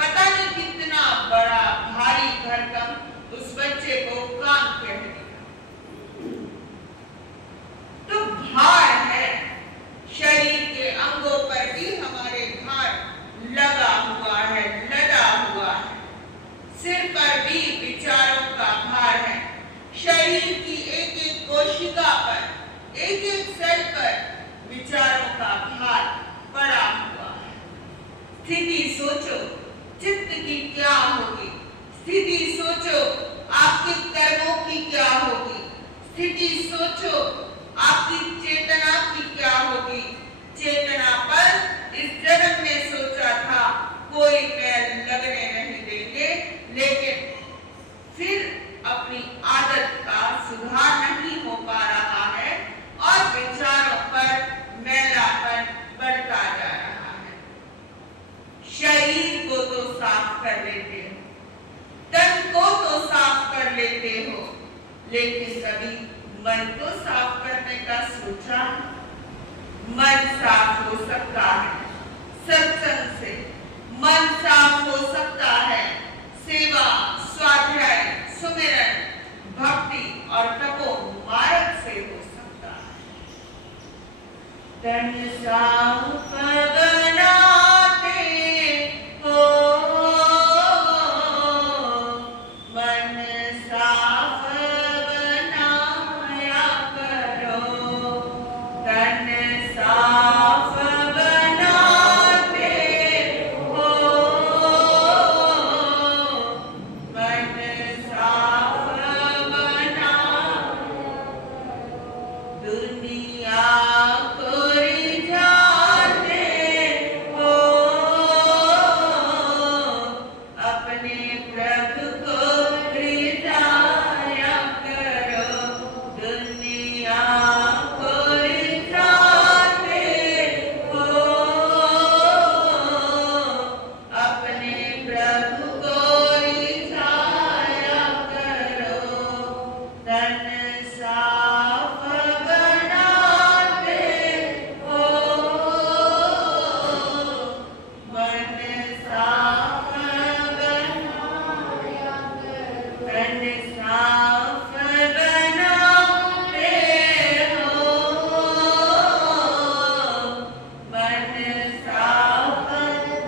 पता नहीं कितना बड़ा भारी भरकम उस बच्चे को काम कह दिया। शरीर की एक एक कोशिका पर, एक एक सेल पर विचारों का भार पड़ा हुआ है। स्थिति सोचो चित्त की क्या होगी, स्थिति सोचो आपके कर्मों की क्या होगी, स्थिति सोचो आपकी चेतना की क्या होगी। चेतना पर इस जन्म में सोचा था कोई पैर लगने नहीं देंगे, लेकिन फिर अपनी आदत का सुधार नहीं हो पा रहा है और विचारों पर मैलापन बढ़ता जा रहा है। शरीर को तो साफ कर लेते हो, तन को तो साफ कर लेते हो, लेकिन कभी मन को साफ करने का सोचा? मन साफ हो सकता है सत्संग से, मन साफ हो सकता है सेवा, स्वाध्याय, सुमिरन, भक्ति और तपो मार्ग से हो सकता है। तन साफ बनाते हो, मन साफ बनाया करो। तन साफ बनाते हो, मन साफ बना। दुनिया को रिझाते हो, अपने प्रभु को रिझाया करो। दुनिया को रिझाते हो, अपने प्रभु को रिझाया करो। तन साफ बनाते हो, मन साफ बनाया करो। तन साफ बनाते हो, मन साफ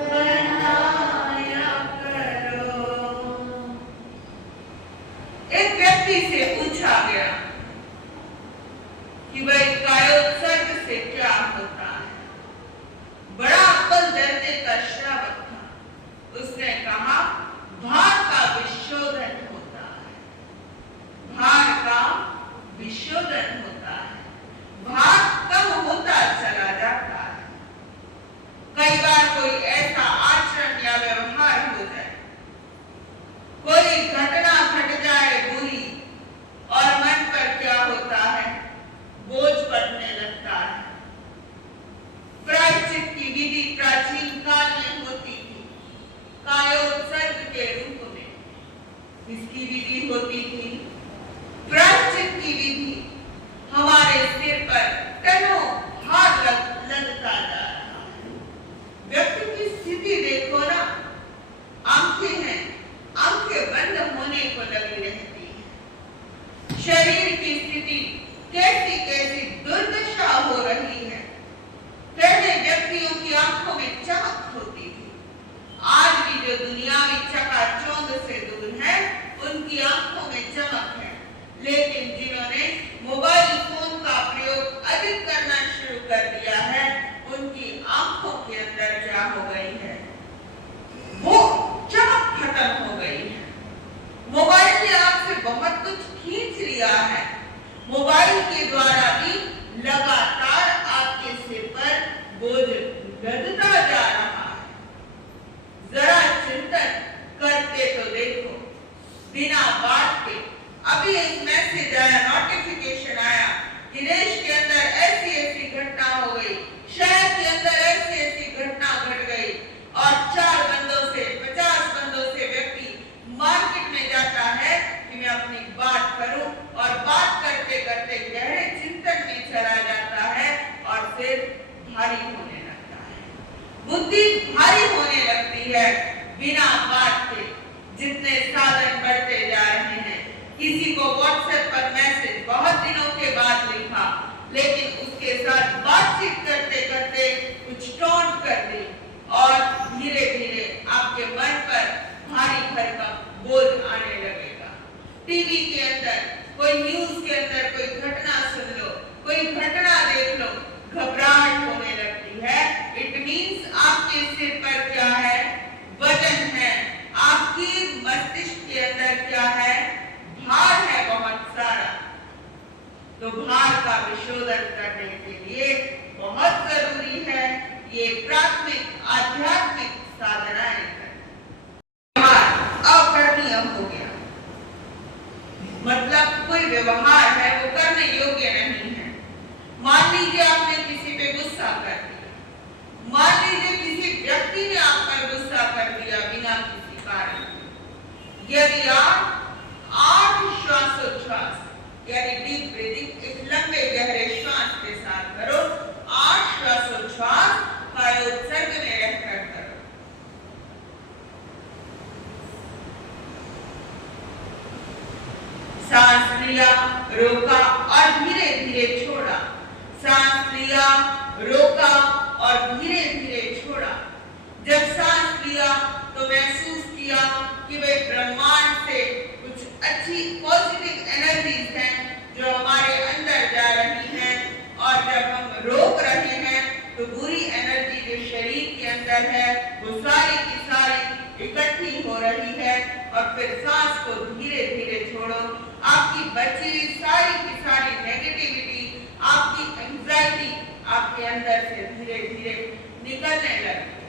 बनाया करो। एक व्यक्ति से पूछा गया कि भाई कायोत्सर्ग से क्या होता है। बड़ा अव्वल दर्जे का श्रावक था। उसने कहा भार का विशोधन होता है, भार का विशोधन होता है, भार कम होता चला जाता है। कई बार कोई ऐसा आचरण या व्यवहार हो जाए, कोई घटना घट जाए बुरी, और मन पर क्या होता है, बोझ पड़ने लगता है। प्रायश्चित की विधि प्राचीन काल में होती थी, कायोत्सर्ग के रूप में। इसकी विधि होती थी प्रायश्चित की विधि। हमारे सिर पर टनों भार लगता जा रहा है। व्यक्ति की स्थिति देखो ना, आंखें हैं, आंखें बंद होने को लगी रहती है। शरीर की स्थिति कैसी कैसी दुर्दशा हो रही है। पहले व्यक्तियों की आंखों में चमक होती थी, आज भी जो दुनियावी चकाचौंध से दूर है, उनकी आंखों में चमक है। लेकिन जिन्होंने मोबाइल फोन का प्रयोग अधिक करना शुरू कर दिया है, उनकी आंखों के अंदर क्या हो गई है, वो चमक खत्म हो गई है। मोबाइल ने आपसे बहुत कुछ खींच लिया है। मोबाइल के द्वारा भी लगातार आपके सिर पर बोझ लदता जा रहा है। जरा चिंतन करके तो देखो, बिना बात के। अभी एक मैसेज आया, नोटिफिकेशन आया कि देश के अंदर ऐसी ऐसी घटना हो गई, शहर के अंदर ऐसी ऐसी घटना घट गई, और 4 बंदों से 50 बंदों से व्यक्ति मार्केट में जाता है कि मैं अपनी बात करूं, और बात करते करते गहरे चिंतन में चला जाता है और फिर भारी होने लगता है। बुद्धि भारी होने लगती है बिना बात के। जितने साधन बढ़ते जा रहे हैं, किसी को व्हाट्सएप पर मैसेज बहुत दिनों के बाद लिखा, लेकिन उसके साथ बातचीत करते करते कुछ टोंट कर दी, और धीरे धीरे आपके मन पर भारी भरकम बोझ आने लगेगा। टीवी के अंदर कोई न्यूज के अंदर कोई घटना सुन लो, कोई घटना देख लो, घबराहट होने लगती है। इट मीन्स आपके सिर पर क्या है? वजन है। आपकी मस्तिष्क के अंदर क्या है? भार है बहुत सारा। तो भार का विशोधन करने के लिए बहुत जरूरी है ये प्राथमिक आध्यात्मिक साधनाएं करना। अकरणीय हो गया मतलब कोई व्यवहार है वो करने योग्य नहीं है। मान लीजिए आपने किसी पे गुस्सा कर दिया, मान लीजिए किसी व्यक्ति ने आप पर गुस्सा कर दिया बिना किसी कारण। यदि आप 8 श्वासोच्छ्वास यानी डीप ब्रीदिंग, एक लंबे गहरे श्वास के साथ करो, 8 श्वासोच्छ्वास कायोत्सर्ग में रहकर करो। सांस लिया, रोका और धीरे धीरे छोड़ा। सांस लिया, रोका और धीरे धीरे छोड़ा। जब सांस लिया तो महसूस किया कि वे ब्रह्मांड से कुछ अच्छी पॉजिटिव एनर्जीज हैं जो हमारे अंदर जा रही हैं, और जब हम रोक रहे हैं तो बुरी एनर्जी जो शरीर के अंदर है वो सारी की सारी इकट्ठी हो रही है। और फिर सांस को धीरे धीरे छोड़ो। आपकी बची हुई सारी की सारी नेगेटिविटी, आपकी एंजाइटी आपके अंदर से धीरे धीरे निकलने लगती है।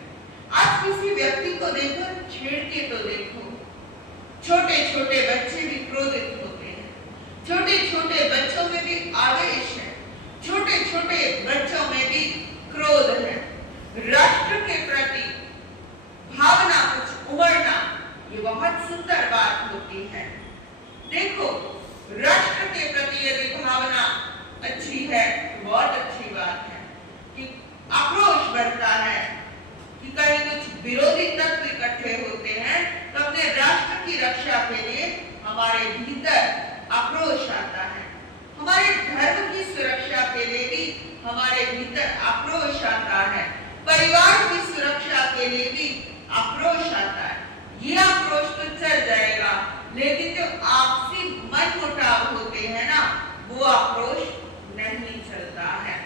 आज किसी व्यक्ति को देखो, छेड़ के तो देखो। छोटे छोटे बच्चे भी क्रोधित होते हैं, छोटे छोटे बच्चों में भी आवेश है, छोटे छोटे बच्चों में भी क्रोध है। राष्ट्र के प्रति भावना कुछ उमड़ना ये बहुत सुंदर बात होती है। देखो, राष्ट्र के प्रति यदि भावना अच्छी है तो बहुत अच्छी बात है कि आक्रोश बढ़ता है कि कहीं कुछ विरोधी तत्व इकट्ठे होते हैं तो अपने राष्ट्र की रक्षा के लिए हमारे भीतर आक्रोश आता है। हमारे धर्म की सुरक्षा के लिए भी हमारे भीतर आक्रोश आता है। परिवार की सुरक्षा के लिए भी आक्रोश आता है। ये आक्रोश तो चल जाएगा, लेकिन जो आपसी मनमुटाव होते हैं ना, वो आक्रोश नहीं चलता है।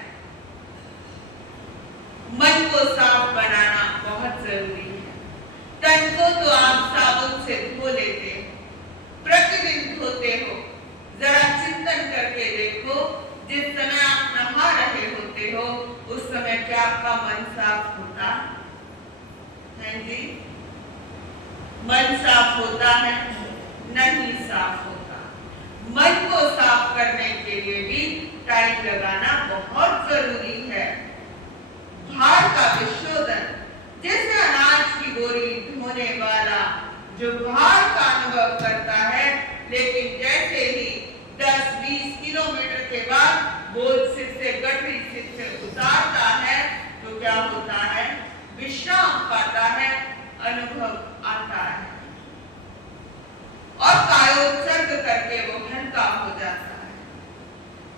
मन को साफ बनाना बहुत जरूरी है। तन को तो आप साबुन से धो लेते हो, प्रतिदिन धोते हो। जरा चिंतन करके देखो, जिस समय आप नहा रहे होते हो उस समय क्या आपका मन साफ होता है जी? मन साफ होता है? नहीं साफ होता। मन को साफ करने के लिए भी टाइम लगाना बहुत जरूरी है। भार का विशोधन, जैसे अनाज की बोरी ढोने वाला जो भार का अनुभव करता है, लेकिन जैसे ही 10-20 किलोमीटर के बाद बोझ सिर से गठरी सिर से उतारता है तो क्या होता है? विश्राम पाता है, अनुभव आता है और कायोत्सर्ग करके वो हल्का हो जाता है।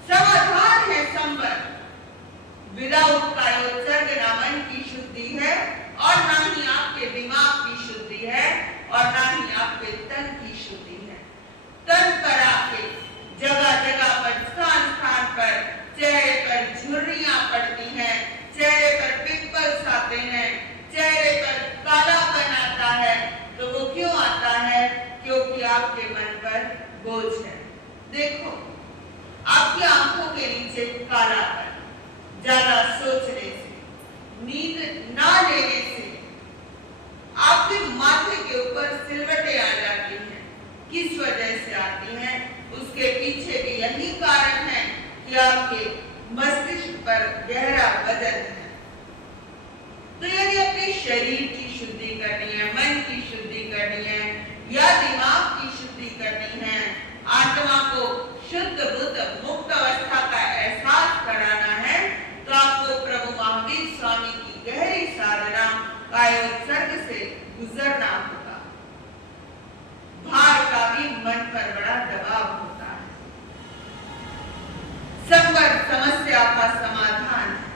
समाधान है संबंध। विदाउट कायोत्सर्ग ना मन की शुद्धि है और ना ही आपके दिमाग की शुद्धि है और ना ही आपके तन की शुद्धि है। तन पर आके जगह जगह पर स्थान स्थान पर चेहरे पर झुर्रियां पड़ती हैं, चेहरे पर पिंपल्स आते हैं, चेहरे पर कालापन आता है। तो वो क्यों आता है? क्योंकि आपके मन पर बोझ है। देखो, आपकी आंखों के नीचे कालापन, ज्यादा सोचने से, नींद ना लेने से आपके माथे के ऊपर सिलवटें आ जाती हैं। किस वजह से आती हैं? उसके पीछे भी यही कारण है कि आपके मस्तिष्क पर गहरा वजन है। तो यदि अपने शरीर की शुद्धि करनी है, मन की शुद्धि करनी है या दिमाग की शुद्धि करनी है, आत्मा को शुद्ध बुद्ध मुक्त अवस्था का एहसास कराना है, तो आपको प्रभु महावीर स्वामी की गहरी साधना कायोत्सर्ग से गुजरना होगा। भार का भी मन पर बड़ा दबाव होता है। संपर्क समस्या का समाधान है।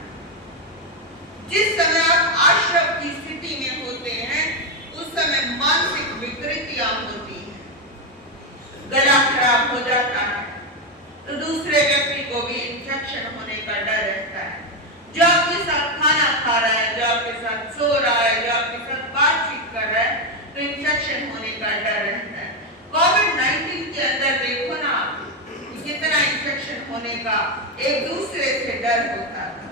जिस समय आप आश्रम की स्थिति में होते हैं उस समय मानसिक विकृतियां होती हैं, गला खराब हो जाता है, का एक दूसरे से डर होता था।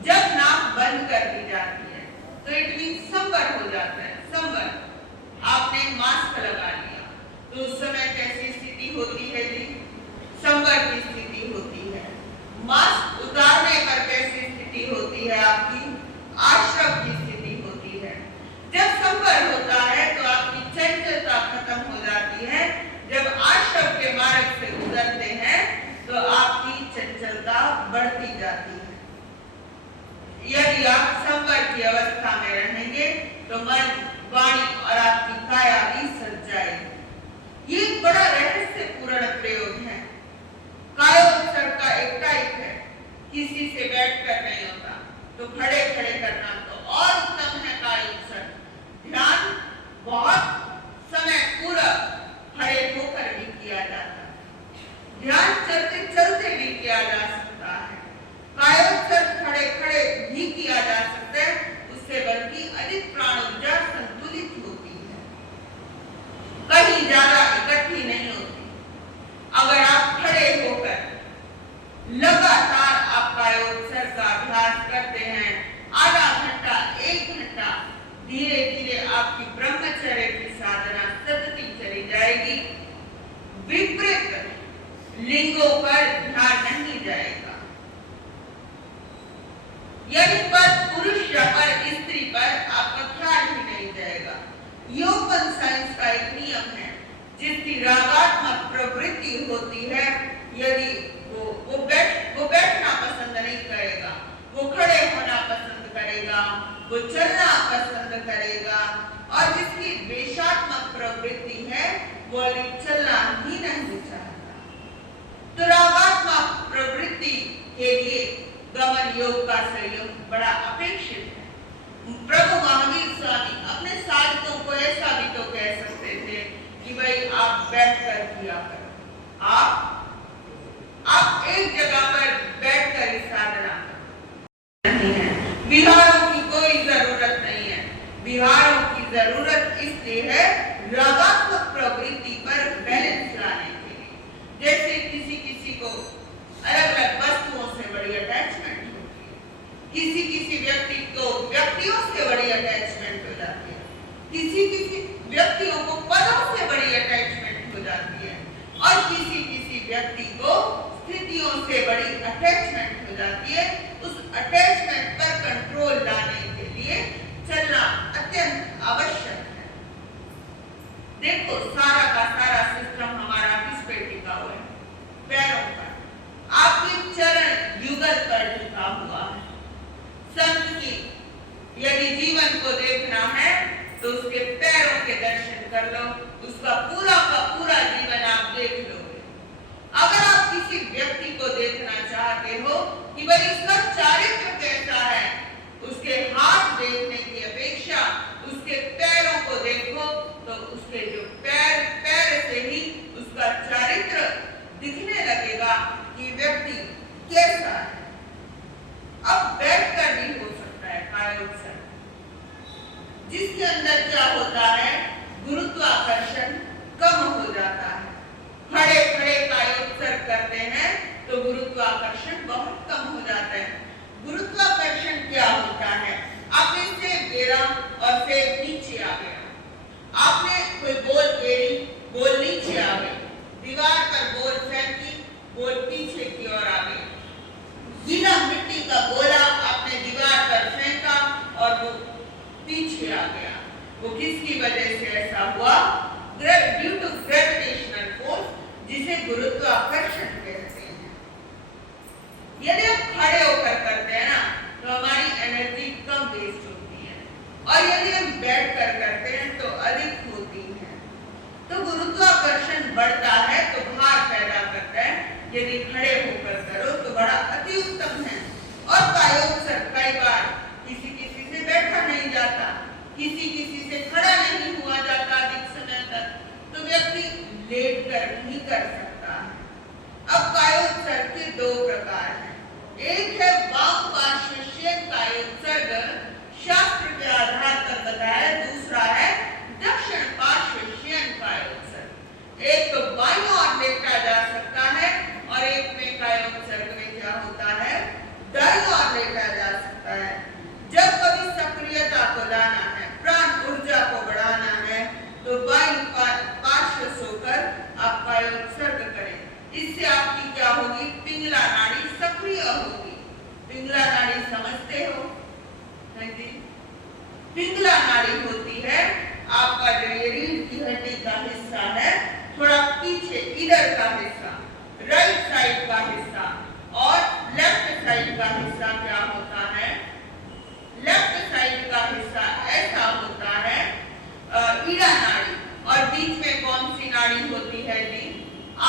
जब नाक बंद कर दी जाती है तो इट मीन संवर हो जाता है। संवर, आपने मास्क लगा लिया तो उस समय कैसी स्थिति होती है जी? संवर की स्थिति होती है। मास्क उतारने पर कैसी स्थिति होती है आपकी? आश्रम की स्थिति होती है। जब संवर होता है तो आपकी चंचलता खत्म हो जाती है। जब आश्रम के मार्ग से गुजरते हैं तो आपकी चंचलता बढ़ती जाती है। यदि आप संवर की अवस्था में रहेंगे तो मन, वाणी और आपकी काया भी सज जाएगी। ये एक बड़ा रहस्यपूर्ण प्रयोग है। कायोत्सर्ग का एक टाइप है, किसी से बैठकर नहीं होता तो खड़े खड़े करना तो और उत्तम है कायोत्सर्ग। ध्यान बहुत समय पूरा खड़े होकर भी किया जाता है। ध्यान चलते चलते भी किया जा सकता है। कायोत्सर्ग खड़े खड़े भी किया जा सकता है। उससे बल्कि अधिक प्राण ऊर्जा संतुलित होती है, कहीं ज्यादा इकट्ठी नहीं होती। अगर आप खड़े होकर लगातार आप कायोत्सर्ग का अभ्यास करते हैं, आधा घंटा, 1 घंटा, धीरे धीरे आपकी ब्रह्मचर्य की साधना सतती चली जाएगी। विपरीत लिंगों पर ध्यान नहीं जाएगा। यदि पर पुरुष या पर स्त्री पर आपका ख्याल ही नहीं जाएगा। ह्यूमन साइंस का एक नियम है, जिसकी रागात्मक प्रवृत्ति होती है, यदि वो बैठना पसंद नहीं करेगा, वो खड़े होना पसंद करेगा, वो चलना पसंद करेगा, और जिसकी द्वेषात्मक प्रवृत्ति है वो चलना ही नहीं चाहता। तो रागात्मक प्रवृत्ति के लिए गमन योग का सहयोग बड़ा अपेक्षित है। प्रभु महावीर स्वामी अपने साधकों को ऐसा भी तो कह सकते थे कि भाई आप बैठकर किया करो। आप एक जगह पर बैठकर ही साधना नहीं है। विहारों की कोई जरूरत नहीं है। विहारों की जरूरत इसलिए है रागात्मक प्रवृत्ति पर बैलेंस लाने के लिए। जैसे किसी को अलग अलग वस्तुओं से बड़ी अटैचमेंट होती है, किसी व्यक्ति को व्यक्तियों से बड़ी अटैचमेंट हो जाती है, किसी व्यक्तियों को पदों से बड़ी अटैचमेंट हो जाती है, और किसी व्यक्ति को स्थितियों से बड़ी अटैचमेंट हो जाती है। उस अटैचमेंट पर कंट्रोल लाने के लिए चलना अत्यंत आवश्यक है। देखो सारा का सारा सिस्टम हमारा किस पे टिका हुआ है? पैरों पर। आपके चरण युगल पर टिका हुआ है। संत की यदि जीवन को देखना है तो उसके पैरों के दर्शन कर लो, उसका पूरा का पूरा जीवन आप देख लोगे। अगर आप किसी व्यक्ति को देखना चाहते हो कि भाई इसका चारित्र कैसा है, उसके हाथ देखने की अपेक्षा उसके पैरों को देखो, तो उसके जो पैर से ही उसका चारित्र दिखने लगेगा कि व्यक्ति कैसा है। अब बैठकर भी हो सकता है कायोत्सर्ग, जिसके अंदर क्या होता है, गुरुत्वाकर्षण कम हो जाता है। खड़े खड़े कायोत्सर्ग करते हैं तो गुरुत्वाकर्षण बहुत कम हो जाता है। गुरुत्वाकर्षण क्या होता है? आपने सेब गिरा और सेब नीचे आ गया, आपने कोई बॉल गिरी, बॉल नीचे आ गई, दीवार पर बॉल फेंकी, बॉल पीछे की ओर आ गई। गीला मिट्टी का गोला आपने दीवार पर फेंका और वो पीछे आ गया। वो किसकी वजह से ऐसा हुआ? ड्यू टू ग्रेविटेशनल फोर्स, जिसे गुरुत्वाकर्षण कहते हैं। यदि हम खड़े होकर करते हैं ना तो हमारी एनर्जी कम वेस्ट होती है, और यदि हम बैठकर करते हैं तो अधिक होती है। तो गुरुत्वाकर्षण बढ़ता है तो भार पैदा करता है। यदि खड़े होकर करो तो बड़ा अति उत्तम है। और कायोत्सर्ग कई बार किसी से बैठा नहीं जाता, किसी से खड़ा नहीं हुआ जाता अधिक समय तक, तो व्यक्ति लेट कर भी कर सकता है। अब कायोत्सर्ग के 2 प्रकार हैं। एक है वाम पार्श्वशयन कायोत्सर्ग, शास्त्र के आधार पर बताया। दूसरा है दक्षिण पार्श्वशयन कायोत्सर्ग। एक तो बाईं ओर लेटा जा सकता है और एक में पिंगला नाड़ी समझते हो? नहीं जी? पिंगला नाड़ी होती है आपका जो ये रीढ़ की हड्डी का हिस्सा है, थोड़ा पीछे इधर का हिस्सा, राइट साइड का हिस्सा, और लेफ्ट साइड का हिस्सा क्या होता है? लेफ्ट साइड का हिस्सा ऐसा होता है ईड़ा नाड़ी, और बीच में कौन सी नाड़ी होती है जी?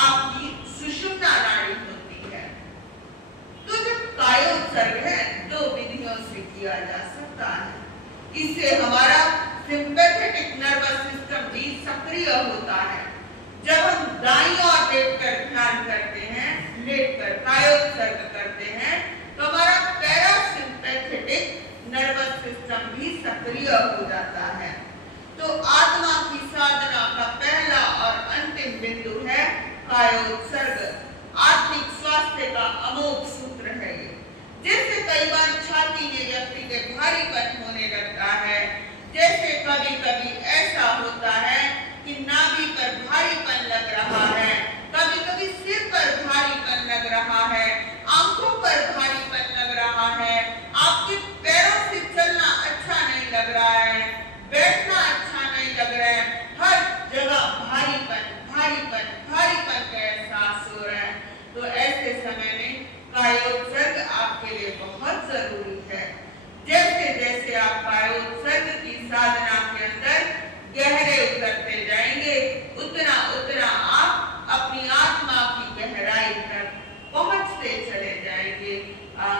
आपकी सुषुम्ना नाड़ी होती है। तो जब कायोत्सर्ग है दो विधियों से किया जा सकता है। इससे हमारा सिंपैथेटिक नर्वस सिस्टम भी सक्रिय होता है। जब हम दाईं ओर लेटकर ध्यान करते हैं, लेटकर कायोत्सर्ग करते हैं, तो हमारा पैरासिम्पैथेटिक नर्वस सिस्टम भी सक्रिय हो जाता है। तो आत्मा की साधना का पहला और अंतिम बिंदु है कायोत्सर्ग।